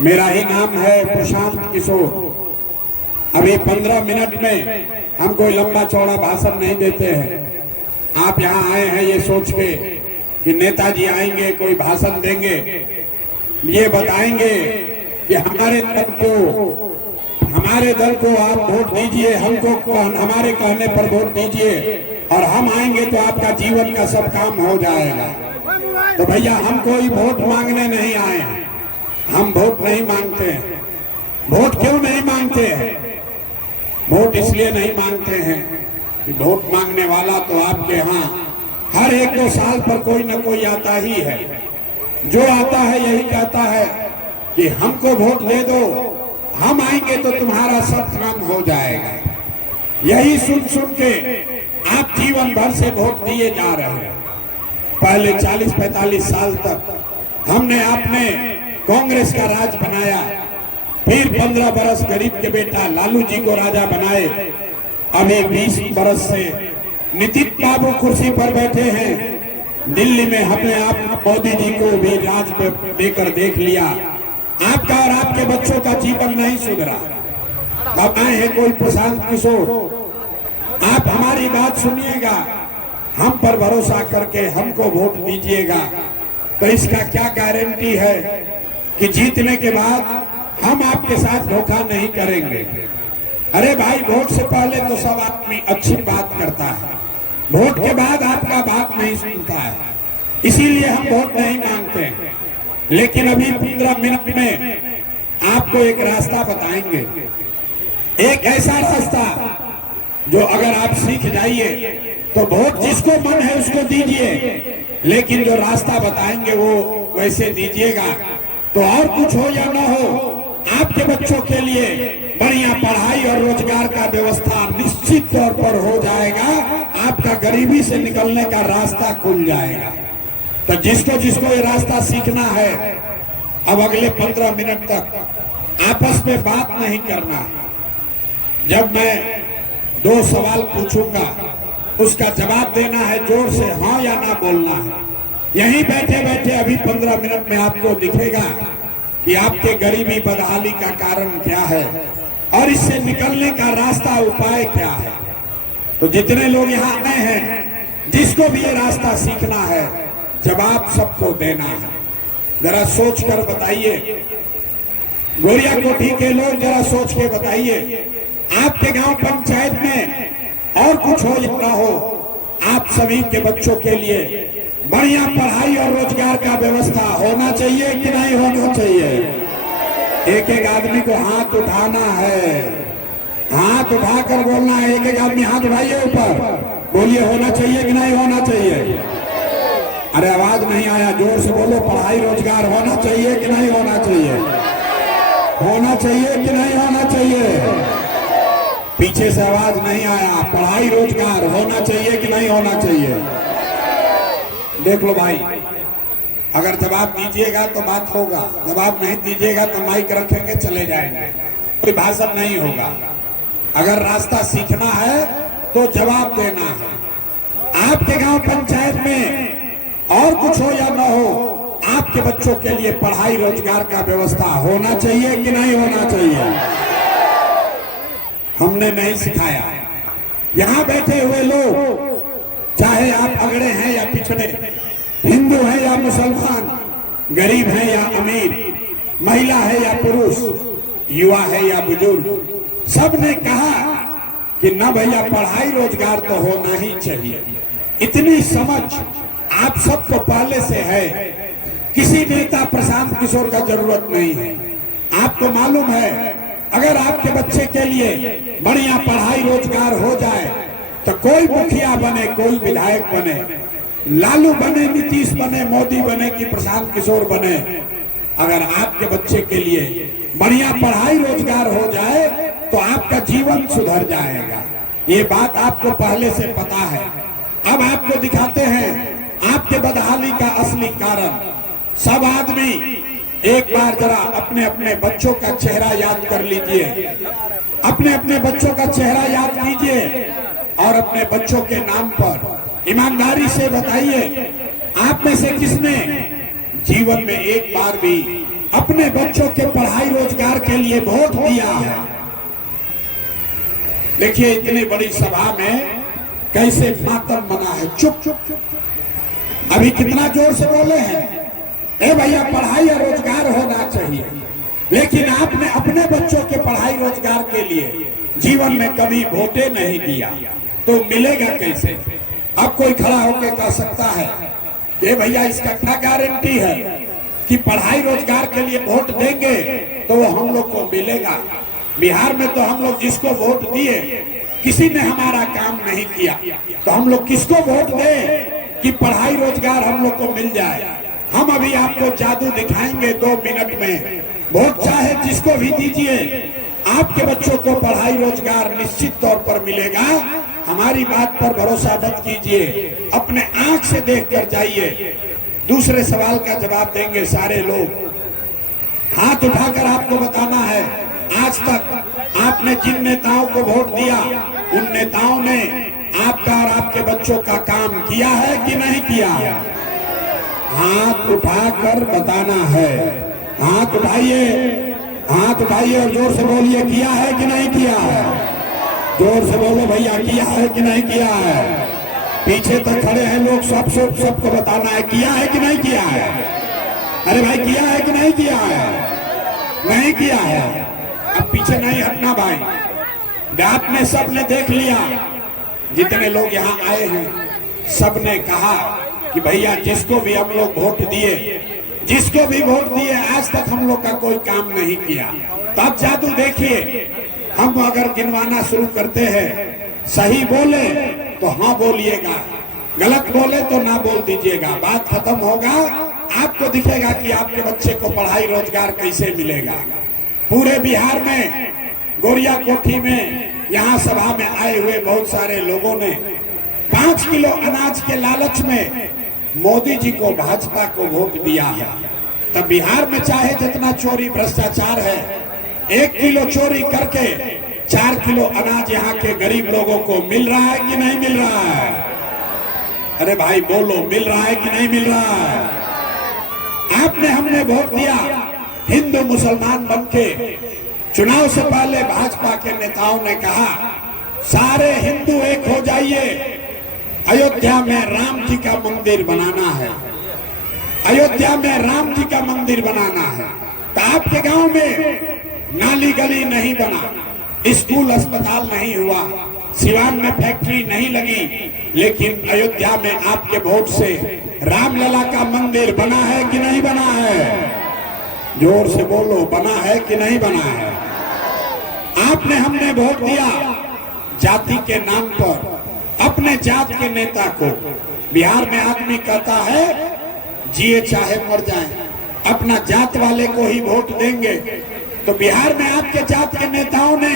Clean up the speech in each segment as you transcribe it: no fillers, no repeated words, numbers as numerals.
मेरा ही नाम है प्रशांत किशोर। अभी 15 मिनट में हम कोई लंबा चौड़ा भाषण नहीं देते हैं। आप यहाँ आए हैं ये सोच के कि नेताजी आएंगे, कोई भाषण देंगे, ये बताएंगे कि हमारे दल को आप वोट दीजिए, हमको हमारे कहने पर वोट दीजिए और हम आएंगे तो आपका जीवन का सब काम हो जाएगा। तो भैया हम कोई वोट मांगने नहीं आए हैं, हम वोट नहीं मांगते हैं। वोट क्यों नहीं मांगते हैं? वोट इसलिए नहीं मांगते हैं कि वोट मांगने वाला तो आपके यहाँ हर 1-2 साल पर कोई न कोई आता ही है। जो आता है यही कहता है कि हमको वोट दे दो, हम आएंगे तो तुम्हारा सब काम हो जाएगा। यही सुन सुन के आप जीवन भर से वोट दिए जा रहे हैं। पहले 40-45 साल तक हमने आपने कांग्रेस का राज बनाया, फिर 15 बरस गरीब के बेटा लालू जी को राजा बनाए। अभी 20 बरस से नितिन बाबू कुर्सी पर बैठे हैं। दिल्ली में हमने आप मोदी जी को भी राज देकर देख लिया। आपका और आपके बच्चों का जीवन नहीं सुधरा। अब आए हैं कोई प्रशांत किशोर, आप हमारी बात सुनिएगा, हम पर भरोसा करके हमको वोट दीजिएगा। तो इसका क्या गारंटी है कि जीतने के बाद हम आपके साथ धोखा नहीं करेंगे? अरे भाई, वोट से पहले तो सब आदमी अच्छी बात करता है, वोट के बाद आपका बात नहीं सुनता है। इसीलिए हम वोट नहीं मांगते हैं। लेकिन अभी 15 मिनट में आपको एक रास्ता बताएंगे, एक ऐसा रास्ता जो अगर आप सीख जाइए तो वोट जिसको मन है उसको दीजिए, लेकिन जो रास्ता बताएंगे वो वैसे दीजिएगा। तो और कुछ हो या ना हो, आपके बच्चों के लिए बढ़िया पढ़ाई और रोजगार का व्यवस्था निश्चित तौर पर हो जाएगा। आपका गरीबी से निकलने का रास्ता खुल जाएगा। तो जिसको जिसको ये रास्ता सीखना है, अब अगले 15 मिनट तक आपस में बात नहीं करना। जब मैं 2 सवाल पूछूंगा उसका जवाब देना है, जोर से हाँ या ना बोलना है। यहीं बैठे बैठे अभी 15 मिनट में आपको दिखेगा कि आपके गरीबी बदहाली का कारण क्या है और इससे निकलने का रास्ता उपाय क्या है। तो जितने लोग यहाँ आए हैं, जिसको भी ये रास्ता सीखना है, जवाब सबको देना है। जरा सोच कर बताइए, गोरिया कोठी के लोग जरा सोच के बताइए, आपके गांव पंचायत में और कुछ हो या ना हो, आप सभी के बच्चों के लिए बढ़िया पढ़ाई और रोजगार का व्यवस्था होना चाहिए कि नहीं होना चाहिए? एक एक आदमी को हाथ उठाना है, हाथ उठाकर बोलना है। एक एक आदमी हाथ उठाइए ऊपर, बोलिए होना चाहिए कि नहीं होना चाहिए? अरे आवाज नहीं आया, जोर से बोलो। पढ़ाई रोजगार होना चाहिए कि नहीं होना चाहिए? होना चाहिए कि नहीं होना चाहिए? पीछे से आवाज नहीं आया। पढ़ाई रोजगार होना चाहिए कि नहीं होना चाहिए? देख लो भाई, अगर जवाब दीजिएगा तो बात होगा, जवाब नहीं दीजिएगा तो माइक रखेंगे चले जाएंगे, कोई भाषण नहीं होगा। अगर रास्ता सीखना है तो जवाब देना है। आपके गांव पंचायत में और कुछ हो या ना हो, आपके बच्चों के लिए पढ़ाई रोजगार का व्यवस्था होना चाहिए कि नहीं होना चाहिए? हमने नहीं सिखाया। यहाँ बैठे हुए लोग, चाहे आप अगड़े हैं या पिछड़े, हिंदू हैं या मुसलमान, गरीब हैं या अमीर, महिला है या पुरुष, युवा है या बुजुर्ग, सबने कहा कि ना भैया पढ़ाई रोजगार तो होना ही चाहिए। इतनी समझ आप सबको पहले से है। किसी नेता प्रशांत किशोर का जरूरत नहीं है। आपको मालूम है, अगर आपके बच्चे के लिए बढ़िया पढ़ाई रोजगार हो जाए तो कोई मुखिया बने, कोई विधायक बने, लालू बने, नीतीश बने, मोदी बने कि प्रशांत किशोर बने, अगर आपके बच्चे के लिए बढ़िया पढ़ाई रोजगार हो जाए तो आपका जीवन सुधर जाएगा। ये बात आपको पहले से पता है। अब आपको दिखाते हैं आपके बदहाली का असली कारण। सब आदमी एक बार जरा अपने अपने बच्चों का चेहरा याद कर लीजिए, अपने अपने बच्चों का चेहरा याद कीजिए और अपने बच्चों के नाम पर ईमानदारी से बताइए, आप में से किसने जीवन में एक बार भी अपने बच्चों के पढ़ाई रोजगार के लिए वोट दिया है। देखिए इतनी बड़ी सभा में कैसे मातम बना है। चुप चुप अभी कितना जोर से बोले हैं, ए भैया पढ़ाई और रोजगार होना चाहिए, लेकिन आपने अपने बच्चों के पढ़ाई रोजगार के लिए जीवन में कभी वोटे नहीं दिया, तो मिलेगा कैसे? अब कोई खड़ा होकर कह सकता है कि भैया इसका क्या गारंटी है कि पढ़ाई रोजगार के लिए वोट देंगे तो वो हम लोग को मिलेगा? बिहार में तो हम लोग जिसको वोट दिए किसी ने हमारा काम नहीं किया, तो हम लोग किसको वोट दें कि पढ़ाई रोजगार हम लोग को मिल जाए? हम अभी आपको जादू दिखाएंगे 2 मिनट में। वोट चाहे जिसको भी दीजिए, आपके बच्चों को पढ़ाई रोजगार निश्चित तौर पर मिलेगा। हमारी बात पर भरोसा मत कीजिए, अपने आंख से देख कर जाइए। दूसरे सवाल का जवाब देंगे सारे लोग। हाथ उठाकर आपको बताना है, आज तक आपने जिन नेताओं को वोट दिया उन नेताओं ने आपका और आपके बच्चों का काम किया है कि नहीं किया? हाथ उठाकर बताना है। हाथ उठाइए, हाथ उठाइए और जोर से बोलिए, किया है कि नहीं किया है? जोर से बोलो भैया, किया है कि नहीं किया है? पीछे तक खड़े हैं लोग, सबको बताना है, किया है कि नहीं किया है? अरे भाई किया है कि नहीं किया है? नहीं किया है। अब पीछे नहीं हटना भाई। आपने सबने देख लिया, जितने लोग यहाँ आए हैं सबने कहा कि भैया जिसको भी हम लोग वोट दिए, जिसको भी वोट दिए, आज तक हम लोग का कोई काम नहीं किया। तो अब जादू देखिए, हम अगर गिनवाना शुरू करते हैं, सही बोले तो हाँ बोलिएगा, गलत बोले तो ना बोल दीजिएगा। बात खत्म होगा, आपको दिखेगा कि आपके बच्चे को पढ़ाई रोजगार कैसे मिलेगा। पूरे बिहार में गोरिया कोठी में यहाँ सभा में आए हुए बहुत सारे लोगों ने 5 किलो अनाज के लालच में मोदी जी को, भाजपा को वोट दिया है। तब बिहार में चाहे जितना चोरी भ्रष्टाचार है, 1 किलो चोरी करके 4 किलो अनाज यहाँ के गरीब लोगों को मिल रहा है कि नहीं मिल रहा है? अरे भाई बोलो, मिल रहा है कि नहीं मिल रहा है? आपने हमने वोट दिया, हिंदू मुसलमान बनके चुनाव से पहले भाजपा के नेताओं ने कहा सारे हिंदू एक हो जाइए, अयोध्या में राम जी का मंदिर बनाना है, अयोध्या में राम जी का मंदिर बनाना है। तो आपके गांव में नाली गली नहीं बना, स्कूल अस्पताल नहीं हुआ, सिवान में फैक्ट्री नहीं लगी, लेकिन अयोध्या में आपके वोट से रामलला का मंदिर बना है कि नहीं बना है? जोर से बोलो, बना है कि नहीं बना है? आपने हमने वोट दिया जाति के नाम पर, अपने जात के नेता को। बिहार में आदमी कहता है जिए चाहे मर जाए, अपना जात वाले को ही वोट देंगे। तो बिहार में आपके जात के नेताओं ने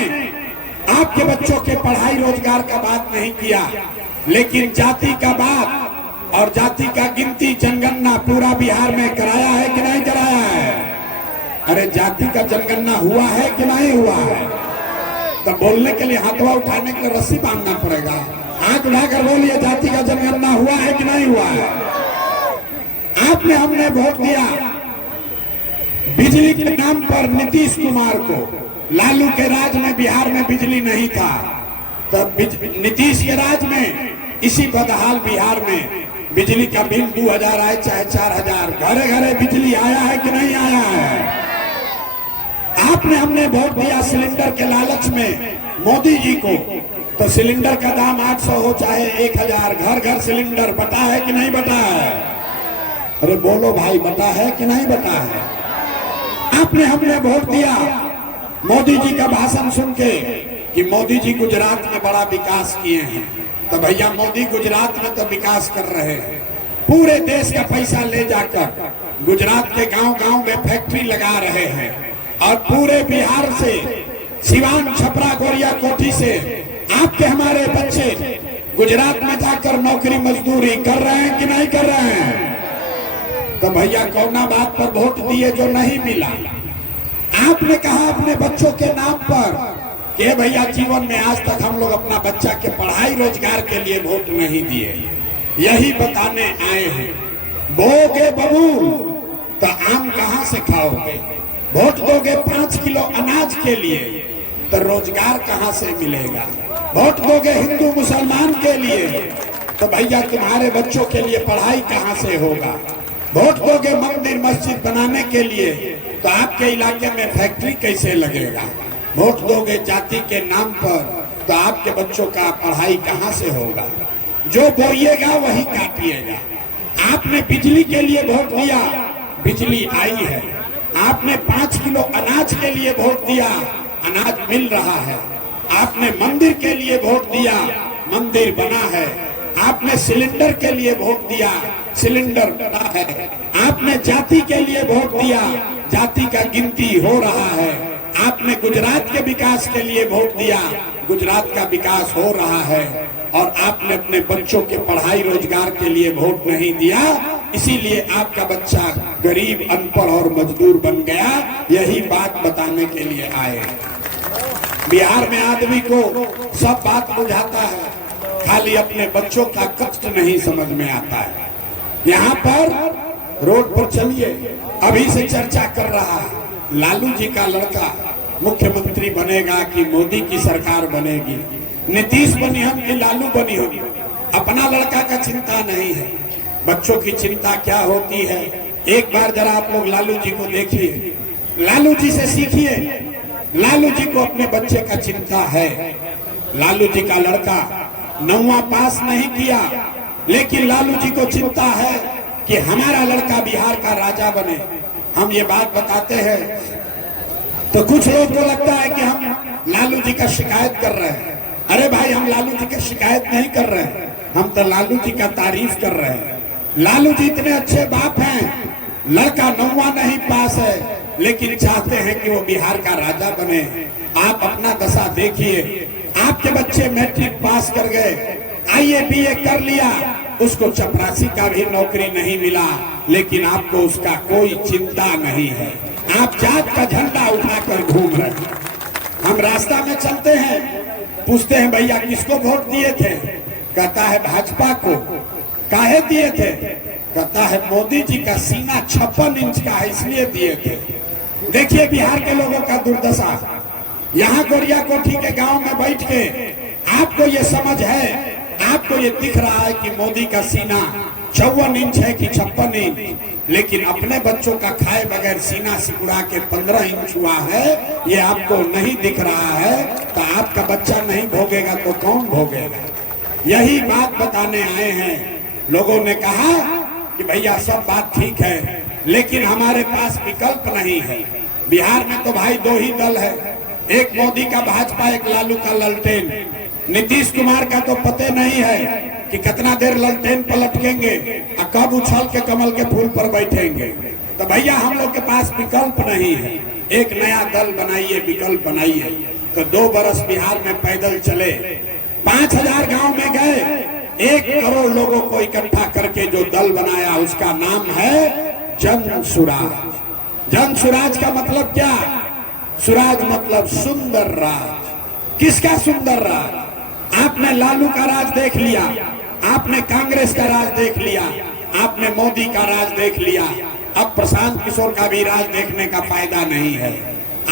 आपके बच्चों के पढ़ाई रोजगार का बात नहीं किया, लेकिन जाति का बात और जाति का गिनती जनगणना पूरा बिहार में कराया है कि नहीं कराया है? अरे जाति का जनगणना हुआ है कि नहीं हुआ है? तो बोलने के लिए हाथवा उठाने के लिए रस्सी बांधना पड़ेगा। हाथ उठाकर बोलिए, जाति का जनगणना हुआ है कि नहीं हुआ है? आपने हमने वोट दिया बिजली के नाम पर नीतीश कुमार को। लालू के राज में बिहार में बिजली नहीं था, तब नीतीश के राज में इसी बदहाल बिहार में बिजली का बिल 2000 आए चाहे 4000, घरे घरे बिजली आया है कि नहीं आया है? आपने हमने वोट दिया सिलेंडर के लालच में मोदी जी को, तो सिलेंडर का दाम 800 हो चाहे 1000, घर घर सिलेंडर बटा है कि नहीं बटा है? अरे बोलो भाई, बटा है कि नहीं बटा है? आपने हमने वोट दिया मोदी जी का भाषण सुन के कि मोदी जी गुजरात में बड़ा विकास किए हैं। तो भैया मोदी गुजरात में तो विकास कर रहे हैं, पूरे देश का पैसा ले जाकर गुजरात के गांव गांव में फैक्ट्री लगा रहे हैं, और पूरे बिहार से सिवान, छपरा, गोरिया कोठी से आपके हमारे बच्चे गुजरात में जाकर नौकरी मजदूरी कर रहे हैं कि नहीं कर रहे हैं? तो भैया कौना बात पर वोट दिए जो नहीं मिला? आपने कहा अपने बच्चों के नाम पर कि भैया जीवन में आज तक हम लोग अपना बच्चा के पढ़ाई रोजगार के लिए वोट नहीं दिए। यही बताने आए हैं, बोगे बबूल तो आम कहां से खाओगे? वोट दोगे 5 किलो अनाज के लिए तो रोजगार कहां से मिलेगा? वोट दोगे हिंदू मुसलमान के लिए तो भैया तुम्हारे बच्चों के लिए पढ़ाई कहां से होगा? वोट दोगे मंदिर मस्जिद बनाने के लिए तो आपके इलाके में फैक्ट्री कैसे लगेगा? वोट दोगे जाति के नाम पर तो आपके बच्चों का पढ़ाई कहां से होगा? जो बोइएगा वही काटिएगा। आपने बिजली के लिए वोट दिया, बिजली आई है। आपने 5 किलो अनाज के लिए वोट दिया, अनाज मिल रहा है। आपने मंदिर के लिए वोट दिया, मंदिर बना है। आपने सिलेंडर के लिए वोट दिया, सिलेंडर बना है। आपने जाति के लिए वोट दिया, जाति का गिनती हो रहा है। आपने गुजरात के विकास के लिए वोट दिया, गुजरात का विकास हो रहा है। और आपने अपने बच्चों के पढ़ाई रोजगार के लिए वोट नहीं दिया, इसीलिए आपका बच्चा गरीब अनपढ़ और मजदूर बन गया। यही बात बताने के लिए आए। बिहार में आदमी को सब बात बुझाता है, खाली अपने बच्चों का कष्ट नहीं समझ में आता है। यहाँ पर रोड पर चलिए, अभी से चर्चा कर रहा है लालू जी का लड़का मुख्यमंत्री बनेगा कि मोदी की सरकार बनेगी, नीतीश बनी हम कि लालू बनी होगी। अपना लड़का का चिंता नहीं है, बच्चों की चिंता क्या होती है। एक बार जरा आप लोग लालू जी को देखिए, लालू जी से सीखिए। लालू जी को अपने बच्चे का चिंता है। लालू जी का लड़का 9वां पास नहीं किया, लेकिन लालू जी को चिंता है कि हमारा लड़का बिहार का राजा बने। हम ये बात बताते हैं तो कुछ लोग को लगता है कि हम लालू जी का शिकायत कर रहे हैं। अरे भाई, हम लालू जी की शिकायत नहीं कर रहे हैं, हम तो लालू जी का तारीफ कर रहे हैं। लालू जी इतने अच्छे बाप हैं, लड़का 9वां नहीं पास है, लेकिन चाहते हैं कि वो बिहार का राजा बने। आप अपना दशा देखिए, आपके बच्चे मैट्रिक पास कर गए, IAA BA कर लिया, उसको चपरासी का भी नौकरी नहीं मिला, लेकिन आपको उसका कोई चिंता नहीं है। आप जात का झंडा उठाकर घूम रहे हैं। हम रास्ता में चलते हैं, पूछते हैं भैया किसको वोट दिए थे? कहता है भाजपा को। काहे दिए थे? कहता है मोदी जी का सीना 56 इंच का है इसलिए दिए थे। देखिए बिहार के लोगों का दुर्दशा। यहाँ गोरिया कोठी के गांव में बैठ के आपको ये समझ है, आपको ये दिख रहा है कि मोदी का सीना 54 इंच है कि 56 इंच, लेकिन अपने बच्चों का खाए बगैर सीना सिकुड़ा के 15 इंच हुआ है, ये आपको नहीं दिख रहा है। तो आपका बच्चा नहीं भोगेगा तो कौन भोगेगा? यही बात बताने आए हैं। लोगों ने कहा कि भैया सब बात ठीक है, लेकिन हमारे पास विकल्प नहीं है। बिहार में तो भाई 2 ही दल है, एक मोदी का भाजपा, एक लालू का ललटेन। नीतीश कुमार का तो पते नहीं है कि कितना देर ललटेन पर लटकेंगे और कब उछल के कमल के फूल पर बैठेंगे। तो भैया हम लोग के पास विकल्प नहीं है, एक नया दल बनाइए, विकल्प बनाइए। तो 2 बरस बिहार में पैदल चले, 5000 गांव में गए, 1 करोड़ लोगों को इकट्ठा करके जो दल बनाया उसका नाम है जन सुराज। जन सुराज का मतलब क्या? सुराज मतलब सुंदर राज। किसका सुंदर राज? आपने लालू का राज देख लिया, आपने कांग्रेस का राज देख लिया, आपने मोदी का राज देख लिया, अब प्रशांत किशोर का भी राज देखने का फायदा नहीं है।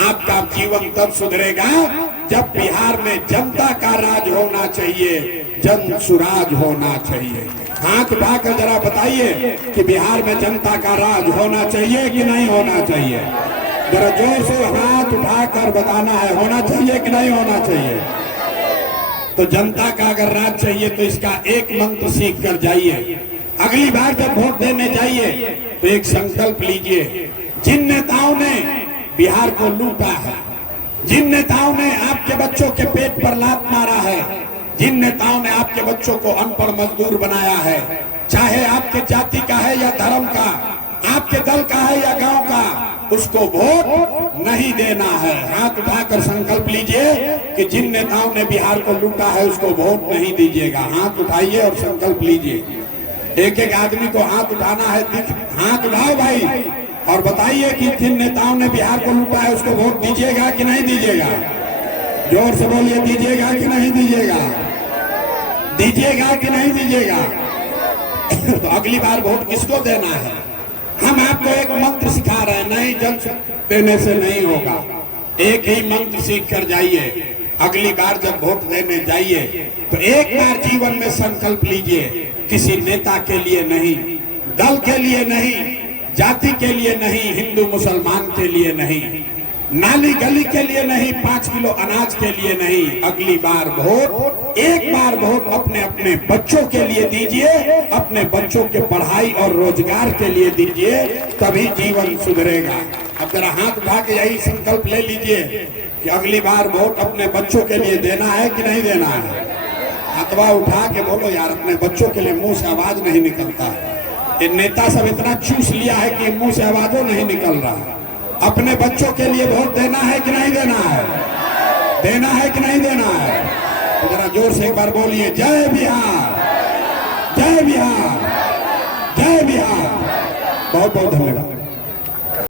आपका जीवन तब सुधरेगा जब बिहार में जनता का राज होना चाहिए, जन सुराज होना चाहिए। हाथ उठाकर जरा बताइए कि बिहार में जनता का राज होना चाहिए कि नहीं होना चाहिए? जरा जोर से हाथ उठाकर बताना है, होना चाहिए कि नहीं होना चाहिए? तो जनता का अगर राज चाहिए तो इसका एक मंत्र सीख कर जाइए। अगली बार जब वोट देने जाइए तो एक संकल्प लीजिए। जिन नेताओं ने बिहार को लूटा है, जिन नेताओं ने आपके बच्चों के पेट पर लात मारा है, जिन नेताओं ने आपके बच्चों को अनपढ़ मजदूर बनाया है, चाहे आपके जाति का है या धर्म का, आपके दल का है या गांव का, उसको वोट नहीं देना है। हाथ उठाकर संकल्प लीजिए कि जिन नेताओं ने बिहार को लूटा है उसको वोट नहीं दीजिएगा। हाथ उठाइए और संकल्प लीजिए। एक एक आदमी को हाथ उठाना है, हाथ उठाओ भाई, और बताइए कि जिन नेताओं ने बिहार को लूटा है उसको वोट दीजिएगा कि नहीं दीजिएगा? जोर से बोलिए, दीजिएगा कि नहीं दीजिएगा? दीजिएगा कि नहीं दीजिएगा? तो अगली बार वोट किसको देना है? हम आपको एक मंत्र सिखा रहे हैं, नहीं जल देने से नहीं होगा। एक ही मंत्र सीख कर जाइए। अगली बार जब वोट देने जाइए तो एक बार जीवन में संकल्प लीजिए, किसी नेता के लिए नहीं, दल के लिए नहीं, जाति के लिए नहीं, हिंदू मुसलमान के लिए नहीं, नाली गली के लिए नहीं, 5 किलो अनाज के लिए नहीं। अगली बार वोट, एक बार वोट अपने अपने बच्चों के लिए दीजिए, अपने बच्चों के पढ़ाई और रोजगार के लिए दीजिए, तभी जीवन सुधरेगा। अब जरा हाथ उठा के यही संकल्प ले लीजिए कि अगली बार वोट अपने बच्चों के लिए देना है कि नहीं देना है। हाथवा उठा के बोलो यार, अपने बच्चों के लिए। मुंह से आवाज नहीं निकलता है। ये नेता सब इतना चूस लिया है कि मुंह से आवाजों नहीं निकल रहा। अपने बच्चों के लिए वोट देना है कि नहीं देना है? देना है कि नहीं देना है? तो जरा जोर से एक बार बोलिए, जय बिहार, जय बिहार, जय बिहार। बहुत बहुत धन्यवाद।